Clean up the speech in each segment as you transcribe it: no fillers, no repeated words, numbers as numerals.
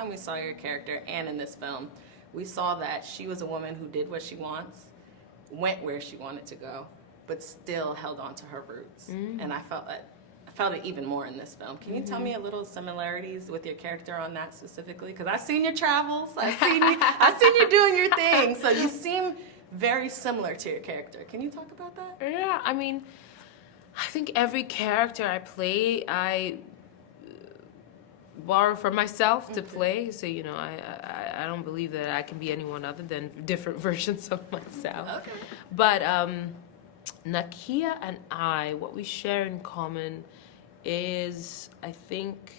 time we saw your character, and in this film, we saw that she was a woman who did what she wants, went where she wanted to go, but still held on to her roots. And I felt it even more in this film. Can you tell me a little similarities with your character on that specifically? Because I've seen your travels, I've seen you doing your thing, so you seem very similar to your character. Can you talk about that? Yeah, I mean, I think every character I play, I borrow from myself to play. So, you know, I don't believe that I can be anyone other than different versions of myself. Okay. But Nakia and I, what we share in common is, I think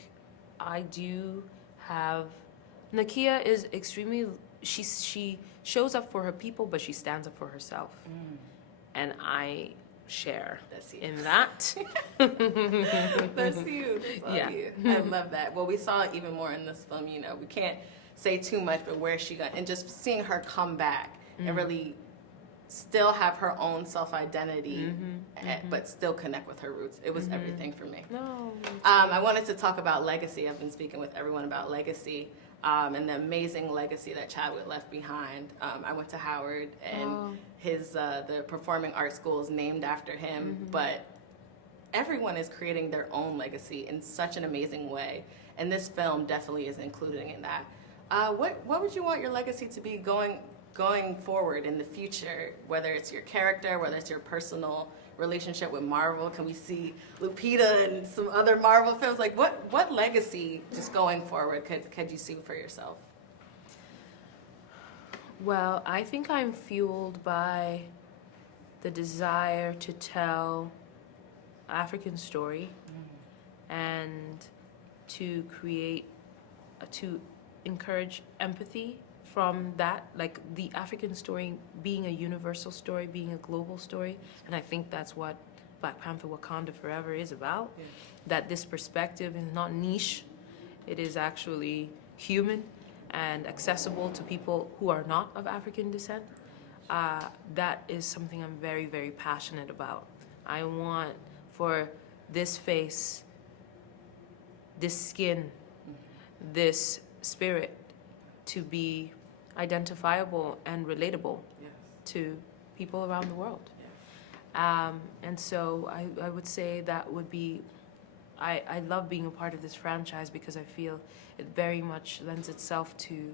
I do have, Nakia is extremely, she shows up for her people, but she stands up for herself. And I share in that. That's you. I love that. Well, we saw it even more in this film. You know, we can't say too much, but where she got, and just seeing her come back and really still have her own self-identity, but still connect with her roots. It was everything for me. No. I wanted to talk about legacy. I've been speaking with everyone about legacy. And the amazing legacy that Chadwick left behind. I went to Howard, and the performing arts school is named after him, but everyone is creating their own legacy in such an amazing way, and this film definitely is included in that. What would you want your legacy to be going forward in the future, whether it's your character, whether it's your personal relationship with Marvel? Can we see Lupita and some other Marvel films? Like, what legacy just going forward could you see for yourself? Well, I think I'm fueled by the desire to tell African story and to create, to encourage empathy from that, like the African story being a universal story, being a global story. And I think that's what Black Panther Wakanda Forever is about. That this perspective is not niche, it is actually human and accessible to people who are not of African descent. That is something I'm very, very passionate about. I want for this face, this skin, this spirit to be identifiable and relatable to people around the world. And so I would say that would be, I love being a part of this franchise because I feel it very much lends itself to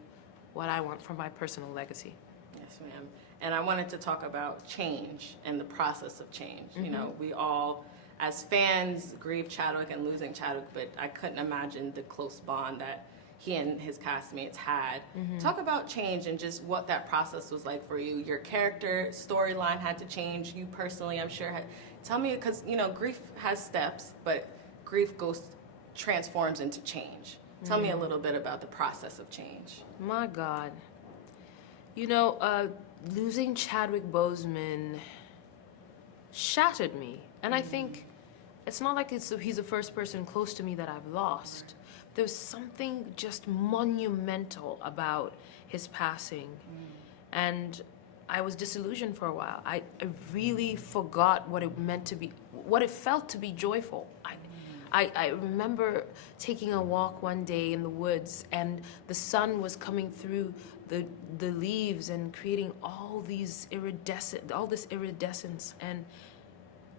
what I want for my personal legacy. Yes, ma'am. And I wanted to talk about change and the process of change. You know, we all, as fans, grieve Chadwick and losing Chadwick, but I couldn't imagine the close bond that he and his castmates had. Talk about change and just what that process was like for you. Your character storyline had to change. You personally, I'm sure, tell me, because you know, grief has steps, but grief transforms into change. Tell me a little bit about the process of change. My God, you know, losing Chadwick Boseman shattered me, and I think it's not like he's the first person close to me that I've lost. There's something just monumental about his passing. And I was disillusioned for a while. I really forgot what it meant to be, what it felt to be joyful. I remember taking a walk one day in the woods, and the sun was coming through the leaves and creating all this iridescence, and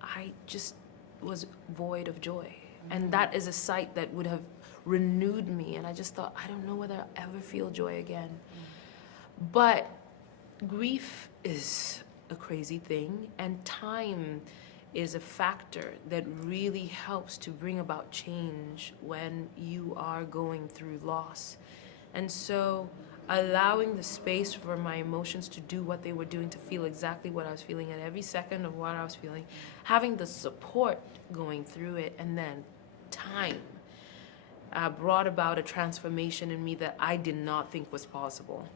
I just was void of joy. And that is a sight that would have renewed me, and I just thought, I don't know whether I'll ever feel joy again. But grief is a crazy thing, and time is a factor that really helps to bring about change when you are going through loss. And so allowing the space for my emotions to do what they were doing, to feel exactly what I was feeling at every second of what I was feeling, having the support going through it, and then time brought about a transformation in me that I did not think was possible.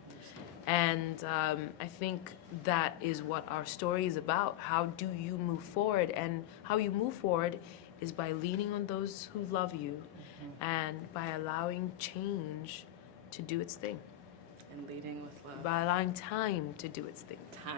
And I think that is what our story is about. How do you move forward? And how you move forward is by leaning on those who love you and by allowing change to do its thing. And leading with love. By allowing time to do its thing. Time.